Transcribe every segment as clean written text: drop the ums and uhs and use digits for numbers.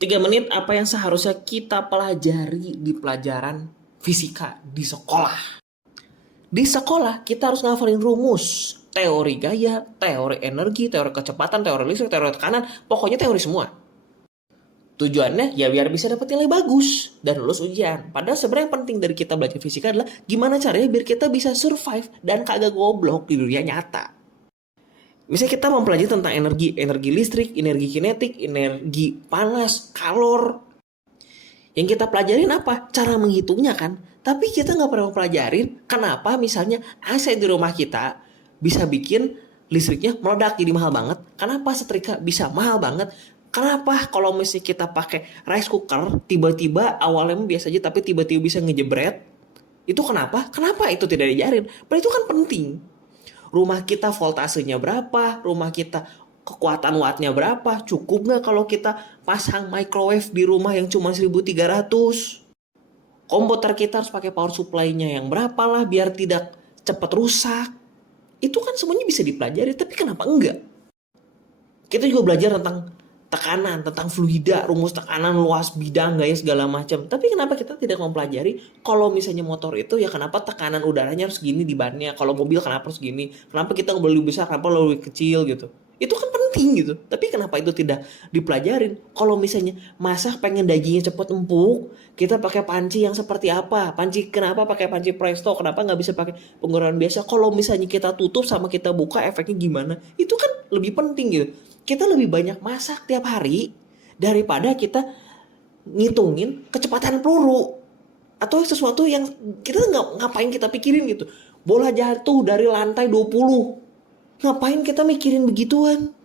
3 menit apa yang seharusnya kita pelajari di pelajaran fisika di sekolah. Di sekolah kita harus ngafalin rumus, teori gaya, teori energi, teori kecepatan, teori listrik, teori tekanan, pokoknya teori semua. Tujuannya ya biar bisa dapat nilai bagus dan lulus ujian. Padahal sebenarnya yang penting dari kita belajar fisika adalah gimana caranya biar kita bisa survive dan kagak goblok di dunia nyata. Misalnya kita mempelajari tentang energi, energi listrik, energi kinetik, energi panas, kalor. Yang kita pelajarin apa? Cara menghitungnya kan. Tapi kita nggak pernah mempelajarin kenapa misalnya AC di rumah kita bisa bikin listriknya meledak jadi mahal banget. Kenapa setrika bisa mahal banget. Kenapa kalau misalnya kita pakai rice cooker tiba-tiba awalnya biasa aja tapi tiba-tiba bisa ngejebret. Itu kenapa? Kenapa itu tidak diajarin? Padahal itu kan penting. Rumah kita voltasenya berapa, rumah kita kekuatan wattnya berapa, cukup nggak kalau kita pasang microwave di rumah yang cuma 1300. Komputer kita harus pakai power supply-nya yang berapa lah biar tidak cepat rusak. Itu kan semuanya bisa dipelajari, tapi kenapa enggak? Kita juga belajar tentang tekanan, tentang fluida, rumus tekanan, luas bidang, gaya segala macam. Tapi kenapa kita tidak mempelajari kalau misalnya motor itu ya kenapa tekanan udaranya harus gini di bannya, kalau mobil kenapa harus gini, kenapa kita nggak boleh lebih besar, kenapa lebih kecil gitu. Itu kan penting gitu. Tapi kenapa itu tidak dipelajarin? Kalau misalnya masak pengen dagingnya cepet empuk, kita pakai panci yang seperti apa? Kenapa pakai panci presto? Kenapa nggak bisa pakai penggorengan biasa? Kalau misalnya kita tutup sama kita buka efeknya gimana? Itu kan lebih penting gitu. Kita lebih banyak masak tiap hari daripada kita ngitungin kecepatan peluru atau sesuatu yang kita nggak ngapain kita pikirin gitu. Bola jatuh dari lantai 20. Ngapain kita mikirin begituan?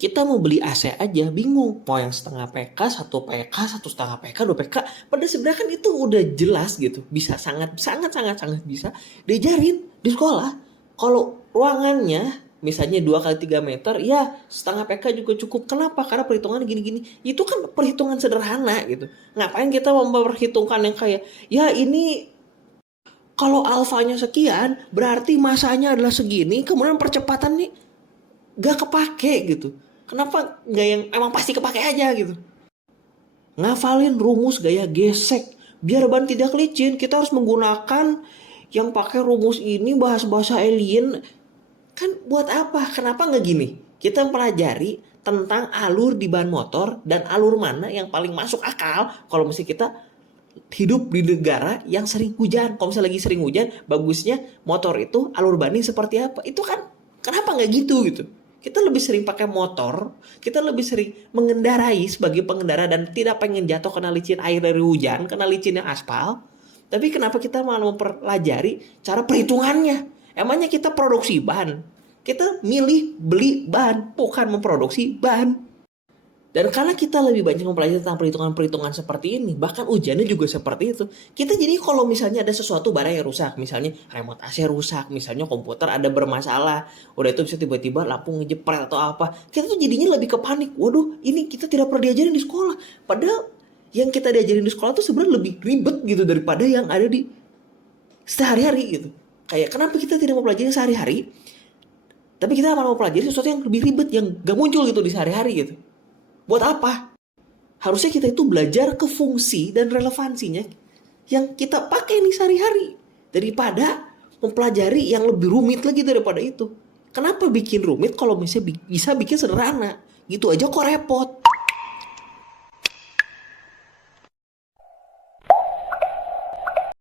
Kita mau beli AC aja bingung. Mau yang setengah PK, 1 PK, 1,5 PK, 2 PK. Padahal sebenarnya kan itu udah jelas gitu. Bisa sangat bisa diajarin di sekolah. Kalau ruangannya misalnya 2 x 3 meter, ya 1,5 PK juga cukup. Kenapa? Karena perhitungan gini-gini. Itu kan perhitungan sederhana gitu. Ngapain kita memperhitungkan yang kayak, ya ini kalau alfanya sekian, berarti masanya adalah segini, kemudian percepatan nih gak kepake gitu. Kenapa gak yang emang pasti kepake aja gitu. Ngafalin rumus gaya gesek. Biar ban tidak licin, kita harus menggunakan yang pakai rumus ini bahasa-bahasa alien. Kan buat apa? Kenapa nggak gini? Kita pelajari tentang alur di ban motor dan alur mana yang paling masuk akal kalau mesti kita hidup di negara yang sering hujan. Kalau misalnya lagi sering hujan, bagusnya motor itu alur bannya seperti apa? Itu kan kenapa nggak gitu. Kita lebih sering pakai motor, kita lebih sering mengendarai sebagai pengendara dan tidak pengen jatuh kena licin air dari hujan, kena licin yang aspal. Tapi kenapa kita malah mempelajari cara perhitungannya? Emangnya kita produksi bahan? Kita milih beli bahan, bukan memproduksi bahan. Dan karena kita lebih banyak mempelajari tentang perhitungan-perhitungan seperti ini, bahkan ujiannya juga seperti itu. Kita jadi kalau misalnya ada sesuatu barang yang rusak, misalnya remote AC rusak, misalnya komputer ada bermasalah, udah itu bisa tiba-tiba lampu ngejepret atau apa, kita tuh jadinya lebih ke panik. Waduh, ini kita tidak pernah diajarin di sekolah. Padahal yang kita diajarin di sekolah tuh sebenarnya lebih ribet gitu daripada yang ada di sehari-hari gitu. Kayak kenapa kita tidak mau pelajari sehari-hari, tapi kita malah mau pelajari sesuatu yang lebih ribet, yang gak muncul gitu di sehari-hari gitu. Buat apa? Harusnya kita itu belajar ke fungsi dan relevansinya yang kita pakai nih sehari-hari. Daripada mempelajari yang lebih rumit lagi daripada itu. Kenapa bikin rumit kalau bisa bikin sederhana? Gitu aja kok repot.